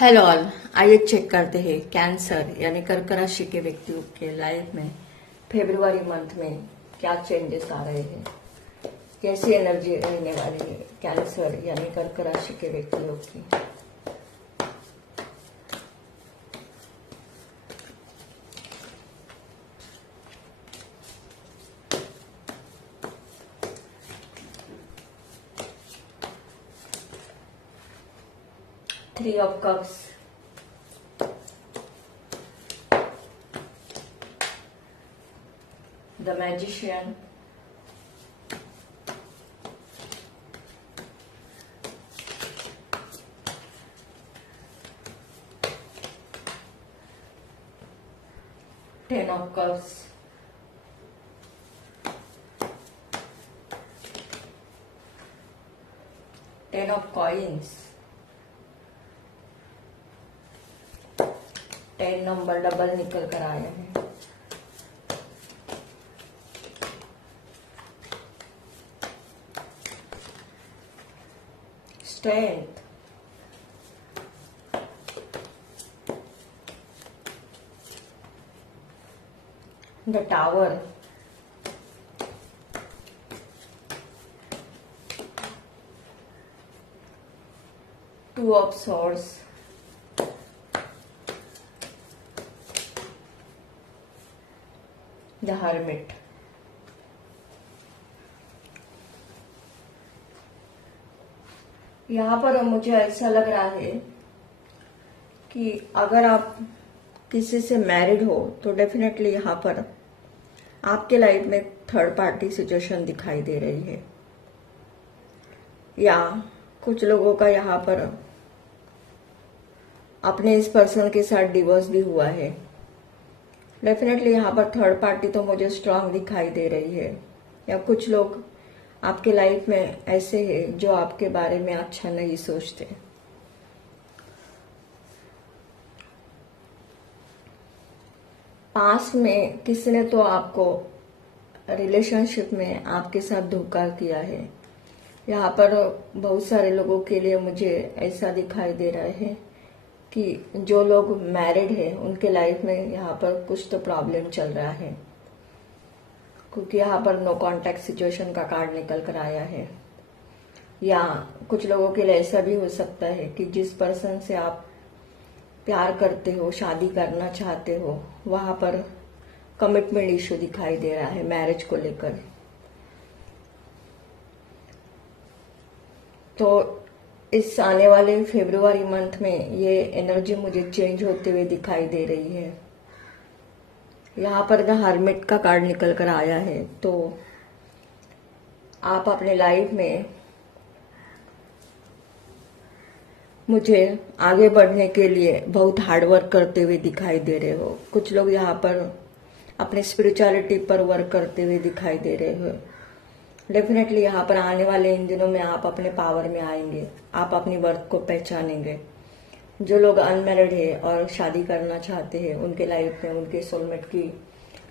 Hello all, आइए check करते हैं कैंसर यानी कर्क राशि के व्यक्तियों के लाइफ में फरवरी मंथ में क्या चेंजेस आ रहे हैं, कैसी एनर्जी रहने वाली है कैंसर यानी कर्क राशि के व्यक्तियों की। Three of cups, the magician, ten of cups, ten of coins, 10 number double निकल कर आया है। Strength, the tower, two of swords, the hermit. यहाँ पर मुझे ऐसा लग रहा है कि अगर आप किसी से मैरिड हो तो डेफिनेटली यहाँ पर आपके लाइफ में थर्ड पार्टी सिचुएशन दिखाई दे रही है, या कुछ लोगों का यहाँ पर अपने इस पर्सन के साथ डिवोर्स भी हुआ है। डेफिनेटली यहाँ पर थर्ड पार्टी तो मुझे स्ट्रांग दिखाई दे रही है, या कुछ लोग आपके लाइफ में ऐसे हैं जो आपके बारे में अच्छा नहीं सोचते। पास्ट में किसी ने तो आपको रिलेशनशिप में आपके साथ धोखा किया है। यहाँ पर बहुत सारे लोगों के लिए मुझे ऐसा दिखाई दे रहा है कि जो लोग मैरिड हैं उनके लाइफ में यहाँ पर कुछ तो प्रॉब्लम चल रहा है, क्योंकि यहाँ पर नो कॉन्टैक्ट सिचुएशन का कार्ड निकल कर आया है। या कुछ लोगों के लिए ऐसा भी हो सकता है कि जिस पर्सन से आप प्यार करते हो, शादी करना चाहते हो, वहां पर कमिटमेंट इश्यू दिखाई दे रहा है मैरिज को लेकर। तो इस आने वाले फरवरी मंथ में ये एनर्जी मुझे चेंज होते हुए दिखाई दे रही है। यहाँ पर द हर्मिट का कार्ड निकल कर आया है, तो आप अपने लाइफ में मुझे आगे बढ़ने के लिए बहुत हार्डवर्क करते हुए दिखाई दे रहे हो। कुछ लोग यहाँ पर अपने स्पिरिचुअलिटी पर वर्क करते हुए दिखाई दे रहे हो। डेफिनेटली यहाँ पर आने वाले इन दिनों में आप अपने पावर में आएंगे, आप अपनी वर्थ को पहचानेंगे। जो लोग अनमैरिड है और शादी करना चाहते हैं उनके लाइफ में उनके सोलमेट की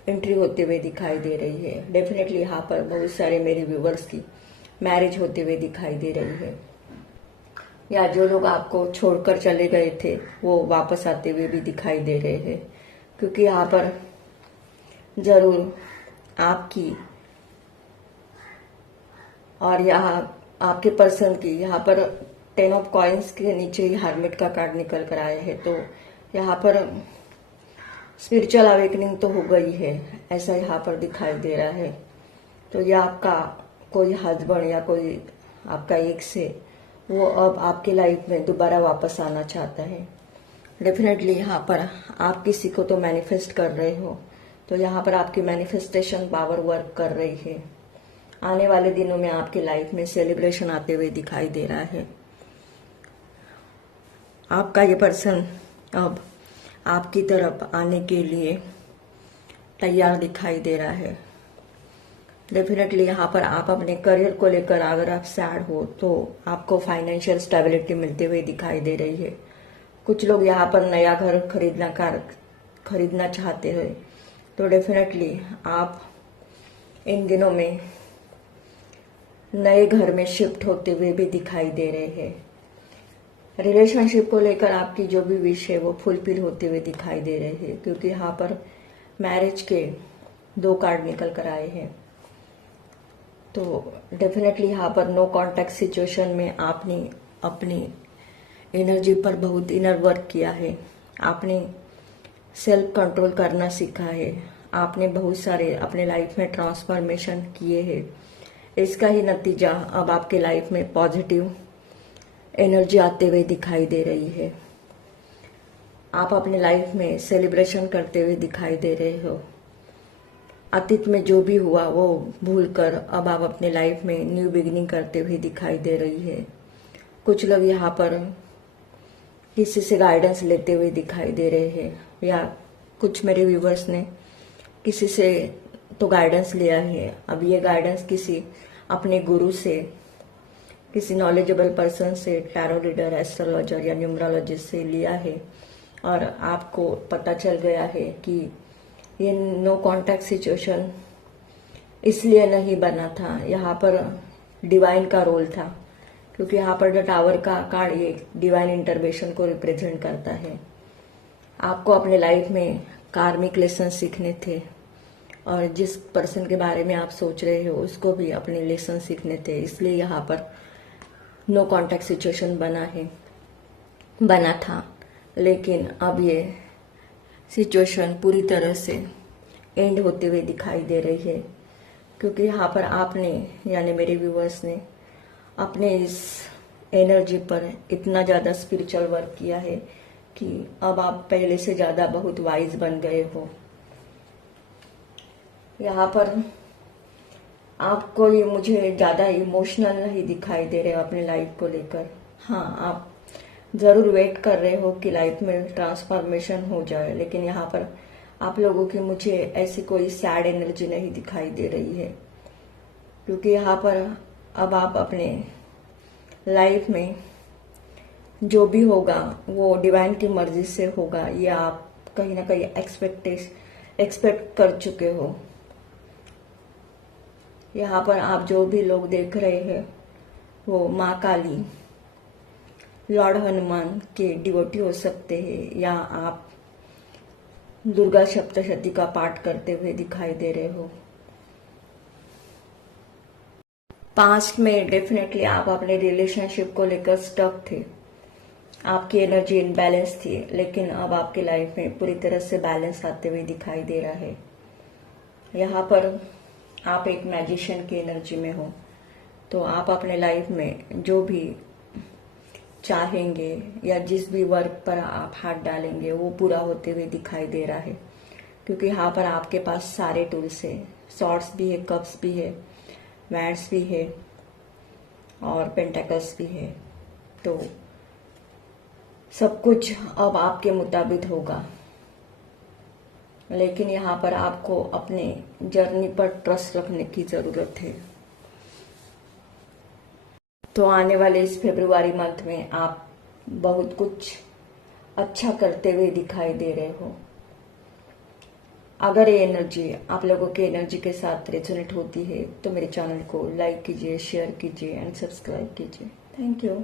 एंट्री होते हुए दिखाई दे रही है। डेफिनेटली यहाँ पर बहुत सारे मेरे व्यूवर्स की मैरिज होते हुए दिखाई दे रही है, या जो लोग आपको छोड़कर चले गए थे वो वापस आते हुए भी दिखाई दे रहे हैं, क्योंकि यहाँ पर जरूर आपकी और यहाँ आपके पर्सन की, यहाँ पर 10 ऑफ कॉइन्स के नीचे ही हर्मिट का कार्ड निकल कर आया है। तो यहाँ पर स्पिरिचुअल अवेकनिंग तो हो गई है, ऐसा यहाँ पर दिखाई दे रहा है। तो ये आपका कोई हस्बैंड या कोई आपका एक्स है, वो अब आपके लाइफ में दोबारा वापस आना चाहता है। डेफिनेटली यहाँ पर आप किसी को तो मैनिफेस्ट कर रहे हो, तो यहाँ पर आपकी मैनिफेस्टेशन पावर वर्क कर रही है। आने वाले दिनों में आपकी लाइफ में सेलिब्रेशन आते हुए दिखाई दे रहा है। आपका ये पर्सन अब आपकी तरफ आने के लिए तैयार दिखाई दे रहा है। डेफिनेटली यहाँ पर आप अपने करियर को लेकर अगर आप सैड हो तो आपको फाइनेंशियल स्टेबिलिटी मिलते हुए दिखाई दे रही है। कुछ लोग यहाँ पर नया घर खरीदना चाहते हैं, तो डेफिनेटली आप इन दिनों में नए घर में शिफ्ट होते हुए भी दिखाई दे रहे हैं। रिलेशनशिप को लेकर आपकी जो भी विश है वो फुलफिल होते हुए दिखाई दे रहे हैं, क्योंकि यहाँ पर मैरिज के 2 कार्ड निकल कर आए हैं। तो डेफिनेटली यहाँ पर नो कांटेक्ट सिचुएशन में आपने अपनी एनर्जी पर बहुत इनर वर्क किया है। आपने सेल्फ कंट्रोल करना सीखा है। आपने बहुत सारे अपने लाइफ में ट्रांसफॉर्मेशन किए हैं। इसका ही नतीजा अब आपके लाइफ में पॉजिटिव एनर्जी आते हुए दिखाई दे रही है। आप अपने लाइफ में सेलिब्रेशन करते हुए दिखाई दे रहे हो। अतीत में जो भी हुआ वो भूलकर अब आप अपने लाइफ में न्यू बिगिनिंग करते हुए दिखाई दे रही है। कुछ लोग यहाँ पर किसी से गाइडेंस लेते हुए दिखाई दे रहे हैं, या कुछ मेरे व्यूवर्स ने किसी से तो गाइडेंस लिया है। अब ये गाइडेंस किसी अपने गुरु से, किसी नॉलेजेबल पर्सन से, टैरो रीडर, एस्ट्रोलॉजर या न्यूमरोलॉजिस्ट से लिया है, और आपको पता चल गया है कि ये नो कांटेक्ट सिचुएशन इसलिए नहीं बना था। यहाँ पर डिवाइन का रोल था, क्योंकि यहाँ पर जो टावर का कार्ड ये डिवाइन इंटरवेंशन को रिप्रेजेंट करता है। आपको अपने लाइफ में कार्मिक लेसन सीखने थे, और जिस पर्सन के बारे में आप सोच रहे हो उसको भी अपने लेसन सीखने थे, इसलिए यहाँ पर नो कांटेक्ट सिचुएशन बना था। लेकिन अब ये सिचुएशन पूरी तरह से एंड होते हुए दिखाई दे रही है, क्योंकि यहाँ पर आपने, यानी मेरे व्यूवर्स ने, अपने इस एनर्जी पर इतना ज़्यादा स्पिरिचुअल वर्क किया है कि अब आप पहले से ज़्यादा बहुत वाइज बन गए हो। यहाँ पर आप कोई मुझे ज़्यादा इमोशनल नहीं दिखाई दे रहे हो अपने लाइफ को लेकर। हाँ, आप ज़रूर वेट कर रहे हो कि लाइफ में ट्रांसफॉर्मेशन हो जाए, लेकिन यहाँ पर आप लोगों की मुझे ऐसी कोई सैड एनर्जी नहीं दिखाई दे रही है, क्योंकि यहाँ पर अब आप अपने लाइफ में जो भी होगा वो डिवाइन की मर्जी से होगा, ये आप कहीं ना कहीं एक्सपेक्ट कर चुके हो। यहाँ पर आप जो भी लोग देख रहे हैं वो माँ काली, लॉर्ड हनुमान के डिवोटी हो सकते हैं, या आप दुर्गा सप्तशती का पाठ करते हुए दिखाई दे रहे हो। पास्ट में डेफिनेटली आप अपने रिलेशनशिप को लेकर स्टक थे, आपकी एनर्जी इनबैलेंस थी, लेकिन अब आपकी लाइफ में पूरी तरह से बैलेंस आते हुए दिखाई दे रहा है। यहाँ पर आप एक मैजिशियन की एनर्जी में हो, तो आप अपने लाइफ में जो भी चाहेंगे या जिस भी वर्क पर आप हाथ डालेंगे वो पूरा होते हुए दिखाई दे रहा है, क्योंकि यहाँ पर आपके पास सारे टूल्स है। सॉर्ड्स भी है, कप्स भी है, वैंड्स भी है और पेंटाकल्स भी है। तो सब कुछ अब आपके मुताबिक होगा, लेकिन यहाँ पर आपको अपने जर्नी पर ट्रस्ट रखने की जरूरत है। तो आने वाले इस फरवरी मंथ में आप बहुत कुछ अच्छा करते हुए दिखाई दे रहे हो। अगर ये एनर्जी आप लोगों के एनर्जी के साथ रेजोनेट होती है तो मेरे चैनल को लाइक कीजिए, शेयर कीजिए एंड सब्सक्राइब कीजिए। Thank you.